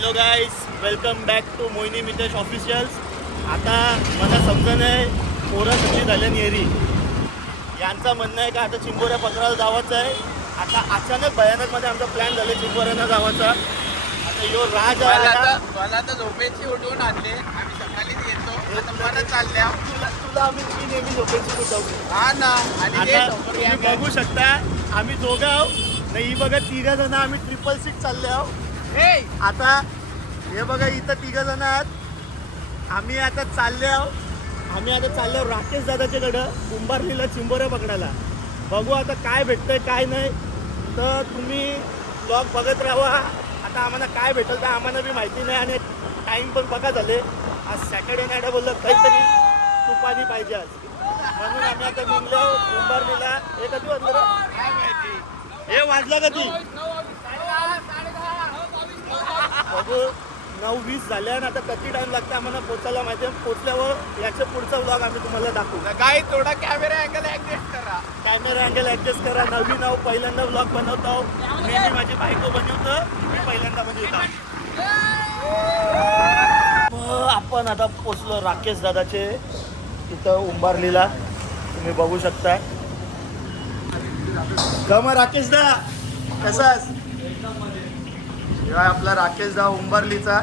Hello guys, welcome back to Mohini Mitesh officials. आता मला समजा नाही पोरं कशी झाल्या नेरी यांचं म्हणणं आहे का आता चिंबोऱ्या पकडायला जावायचं आहे. आता अचानक भयानकमध्ये आमचा प्लॅन झाला चिंबोऱ्यांना जावायचा. आता यो राज मला तर झोपेची उठवून आणले. आम्ही सकाळीच येतो आता परत चालल्या. तुला आम्ही नेहमी झोपेची उठवतो. हा ना. आणि आता तुम्ही बघू शकता आम्ही दोघं आहो नाही बघा तिघं जण आम्ही ट्रिपल सीट चालले आहो. आता हे बघा इथं तिघं जण आहात. आम्ही आता चालले आहो राकेश दादाच्याकडं कुंभारलीला चिंबोऱ्या पकडायला. बघू आता काय भेटतंय काय नाही तर तुम्ही ब्लॉग बघत राहा. आता आम्हाला काय भेटल तर आम्हाला बी माहिती नाही आणि टाईम पण बघा झाले. आज सॅटर्डे नाईट बोललं काहीतरी तुपानी पाहिजे आज म्हणून आम्ही आता निघलो कुंभारलीला. हे कधी वाजलं हे वाजलं कधी बघू 9:20 झाल्या आणि आता किती टाइम लागतं आम्हाला पोचायला माहिती आहे. पोचल्यावर याच्या पुढचा व्लॉग आम्ही तुम्हाला दाखवू. काय थोडा कॅमेरा अँगल ऍडजस्ट करा. नवीन आहो पहिल्यांदा व्लॉग बनवतो. मी माझी बायको बनवतो. मी पहिल्यांदा बनवतो. आपण आता पोचलो राकेश दादाचे इथं उंबारलीला. तुम्ही बघू शकता. गम राकेश दा कसास आपला राकेश दा उंबारलीचा.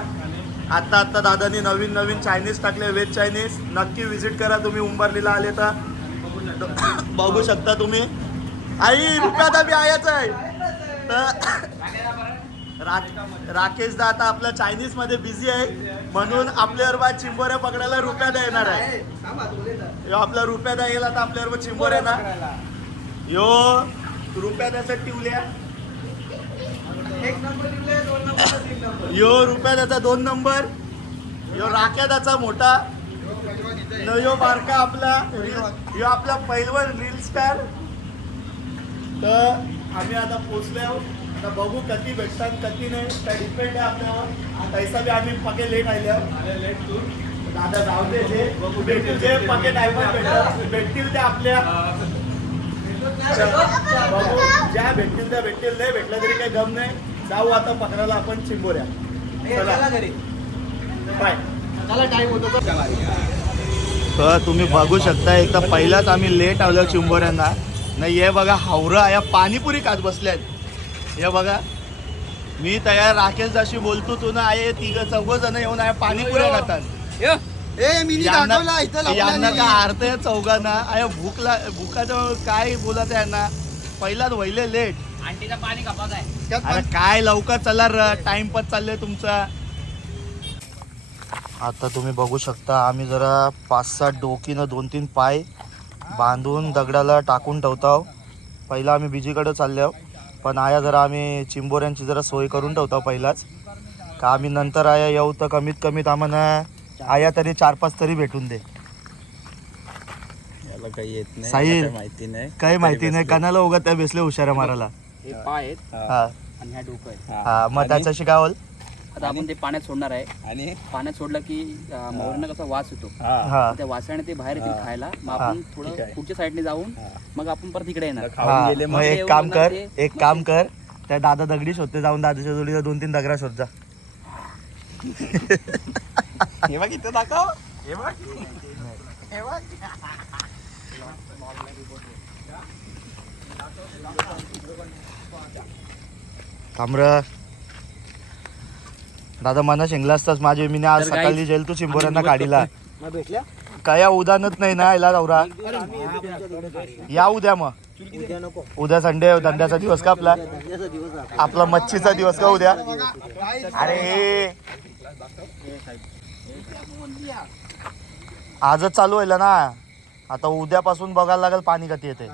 आता दादानी नवीन चायनीज टाकले, व्हेज चायनीज. नक्की विजिट करा तुम्ही उंबारलीला आले तर. बघू शकता तुम्ही. आई रुपयादा बी आयाच आहे तर राकेश दा आता आपल्या चायनीज मध्ये बिझी आहे म्हणून आपल्यावर बा चिंबोऱ्या पकडायला रुपयादा येणार आहे. आपला रुपयादा येईल आता आपल्यावर चिंबोऱ्या ना यो रुपयादाचा टिवल्या यो रुपयाचा 2 नंबर. यो राक्यादाचा मोठा न यो बारका आपला यो आपला पहिलवान रील स्टार. तर आम्ही आता पोचले आहोत. आता बघू कधी भेटतात कधी नाही काय डिपेंड आहे आपल्यावर. पैसा बी आम्ही पके लेट आले आहोत. दादा जाऊ दे जे भेटतील जे पके टायमात भेटतील ते आपल्या बघू ज्या भेटतील त्या भेटतील. नाही भेटलं तरी काही गम नाही. जाऊ आता पकडायला आपण चिंबोऱ्या. बाय. टाइम होतो तर तुम्ही बघू शकता. एक तर पहिलाच आम्ही लेट आलो चिंबोऱ्यांना. नाही हे बघा हावरा या पाणीपुरी खात बसल्यात. हे बघा मी तयार राकेश दाशी बोलतो तू ना आहे. 3-4 जण येऊन आहे पाणीपुऱ्या खातात. यांना काय अर्थ आहे चौघांना आहे. भूकाचं काय बोलत आहे यांना. पहिलाच वहिले लेट पाणी कपात आहे. अरे काय लवकर चला टाइमपास चाललंय तुमचा. आता तुम्ही बघू शकता आम्ही जरा 5-6 डोकीनं 2-3 पाय बांधून दगडाला टाकून ठेवतो. पहिला आम्ही बीजीकडे चाललो पण आया जरा आम्ही चिंबोऱ्यांची जरा सोय करून ठेवतो पहिलाच का आम्ही नंतर आया येऊ तर कमीत कमीत आम्हाला आया तरी 4-5 तरी भेटून दे. काही येत नाही. साहिल माहिती नाही काही माहिती नाही कणाला उगा त्या बेसले हुशारा मारायला. हे पाय आहेत हा आणि ह्या डोकं आहे. हा मग त्याचं शिकावल. आता आपण ते पाण्यात सोडणार आहे आणि पाण्यात सोडलं की मोहरीनं कसा वास येतो. हा त्या वासाने ते बाहेर येतील खायला. मग आपण थोडं पुढच्या साईडने जाऊन मग आपण परत इकडे येणार. हा मग एक काम कर त्या दादा दगडी शोधते जाऊन दादाच्या जोडीला 2-3 दगडा शोध जा. हे बघ इथं दाखव. हे बघ ताम्र दादा मना शिंगला असतास माझे मी आज सकाळी जेल तू चिंबोऱ्यांना काढीला काय उदानच नाही ना याला नवरा. या उद्या मग उद्या संडे धंद्याचा दिवस का आपला मच्छीचा दिवस का उद्या. अरे आजच चालू व्हायला ना. आता उद्यापासून बघायला लागेल पाणी कधी येते.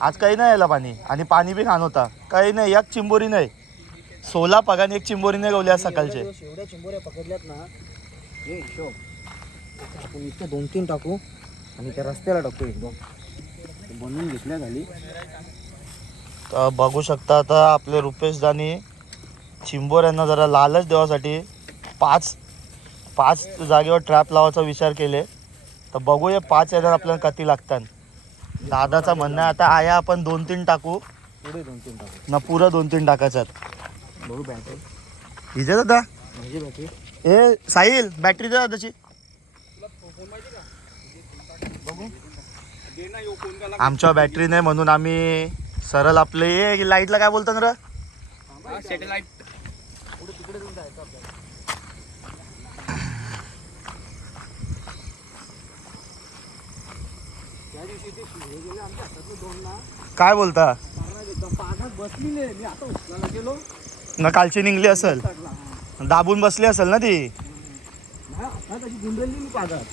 आज काही नाही यायला पाणी आणि पाणी बी घाण होता. काही नाही एक चिंबोरी नाही 16 पगाने एक चिंबोरी नाही गवल्या सकाळचे. शेवड्या चिंबोऱ्या पकडल्यात ना हे हिशोब आपण इथे 2-3 टाकू आणि त्या रस्त्याला टाकू. एकदम बनवून घेतल्या खाली. तर बघू शकता आता आपले रुपेश दानी चिंबोऱ्यांना जरा लालच देवासाठी 5 जागेवर ट्रॅप लावायचा विचार केले. तर बघूया 5 येणार आपल्याला किती लागतात. दादाचा म्हणणं आता आया आपण 2-3 टाकू पुढे 2-3 टाकू ना पुरा 2-3 टाकायच्यात. बघू बँक इथे दादा माझी बॅटरी ए साहिल बॅटरी द्या त्याची. आमच्या बॅटरी नाही म्हणून आम्ही सरळ आपले ये लाईटला काय बोलतात ना सॅटेलाइट. तिकडे जाऊन जायचं आपल्याला. त्या दिवशी ते शिवले गेले आमच्या हातातले 2 ना काय बोलता पाण्यात बसलेले. मी आता उचलायला गेलो ना कालची निघली असेल चढला. दाबून बसली असेल ना ती. नाही आता कशी गुंडळली मी पाण्यात.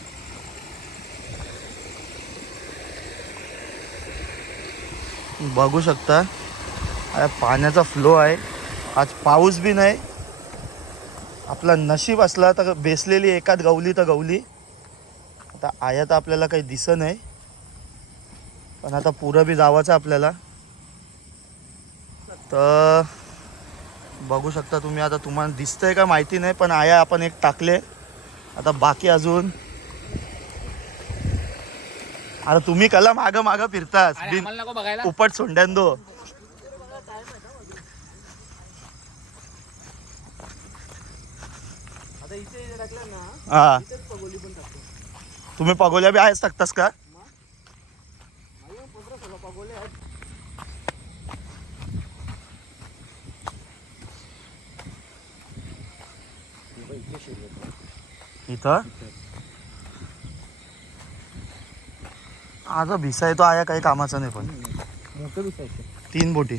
बघू शकता पाण्याचा फ्लो आहे. आज पाऊस बी नाही. आपला नशीब असला तर बेसलेली एकात गवली तर गवली. आता आया तर आपल्याला काही दिसत नाही पण आता पुरं बी जावाचं आपल्याला. तर बघू शकता तुम्ही. आता तुम्हाला दिसतंय का माहिती नाही पण आया आपण एक टाकले. आता बाकी अजून आता तुम्ही कला मागं फिरतास अरे बिन आम्हाला नको बघायला. उपट सोंड्यांदो. आता इथे टाकलं ना हा इथेच पगोली पण टाकतो. तुम्ही पगोल्या बी आहेच टाकतास का? माझ्या 15-16 पगोले आहेत. इथं आज भिसा येतो आया काही कामाचा नाही पण मोठं दिसायचं. 3 बोटी.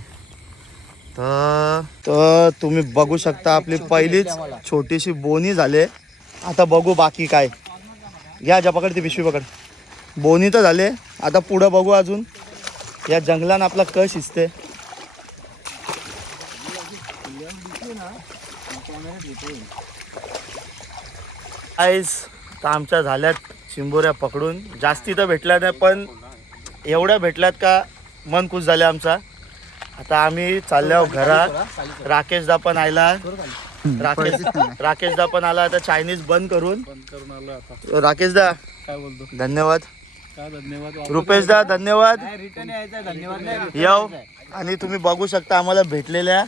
तर तुम्ही बघू शकता आपली पहिलीच छोटीशी बोनी झाले. आता बघू बाकी काय. घ्या ज्या पकड ती पिशवी पकड. बोनी तर झाले. आता पुढं बघू अजून या जंगलात आपला कळ शिजते. आईस तर आमच्या झाल्यात चिंबोऱ्या पकडून. जास्ती तर भेटल्या नाही पण एवढ्या भेटल्यात का मन खुश झाले आमचा. आता आम्ही चाललो घरात. राकेशदा पण आला. राकेशदा पण आला. आता चायनीज बंद करून आलो आता. राकेशदा काय बोलतो धन्यवाद. काय धन्यवाद. रुपेशदा धन्यवाद. रिटर्न यायचं. धन्यवाद नाही. येऊ. आणि तुम्ही बघू शकता आम्हाला भेटलेल्या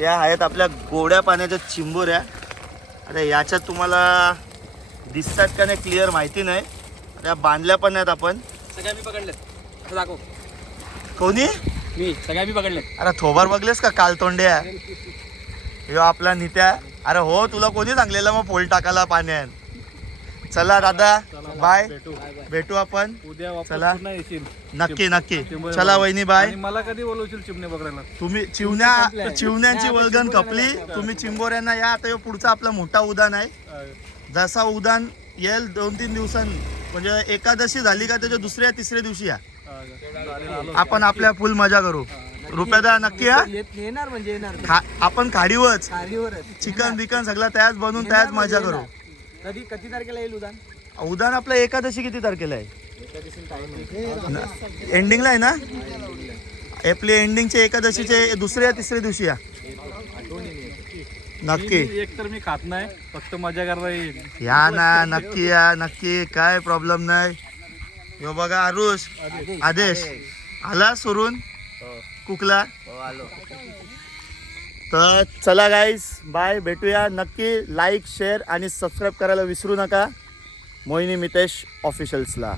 या आहेत आपल्या गोड्या पाण्याच्या चिंबोऱ्या. आता याच्यात तुम्हाला दिसतात का नाही क्लिअर माहिती नाही. त्या बांधल्या पण नाहीत आपण. सगळ्या मी पकडलेत. आता दाखव. कोणी मी सगळ्या मी पकडलेत. अरे थोबार बघलेस का कालतोंड्या. यो आपला नित्या. अरे हो तुला कोणी सांगलेलं मग पोल टाकायला पाण्यात. चला दादा बाय. भेटू आपण उद्या वापस चला. पुन्हा येशील. नक्की नक्की. चला वहिनी बाय. आणि मला कधी बोलवशील चिमणे पकडायला. तुम्ही चिवण्यांची वल्गन कपली. तुम्ही चिंबोऱ्यांना या. आता ह्यो पुढचा आपला मोठा उद्यान आहे. जसा उद्यान येईल 2-3 दिवसांनी म्हणजे एकादशी झाली का त्याच्या दुसऱ्या तिसऱ्या दिवशी या. आपण आपल्या फुल मजा करू. रुपयादा नक्की या. येणार म्हणजे येणार. आपण खाडीवच खारीवरच. चिकन बिकन सगळं त्याच बनवून त्याच मजा करू. किती तारखेला येईल उदान? उद्यान आपलं एकादशी किती तारखेला आहे? एंडिंगला आहे ना. आपली एंडिंगचे एकादशीचे दुसऱ्या तिसऱ्या दिवशी या. नक्की एक तर मी खात नाही फक्त मजा करायला येईल. या ना. नक्की या. नक्की काय प्रॉब्लेम नाही. यो बघा आरुष आदेश आला सोडून कुकला. तर चला गाईस बाय. भेटूया. नक्की लाईक शेअर आणि सबस्क्राईब करायला विसरू नका मोहिनी मितेश ऑफिशियल्सला.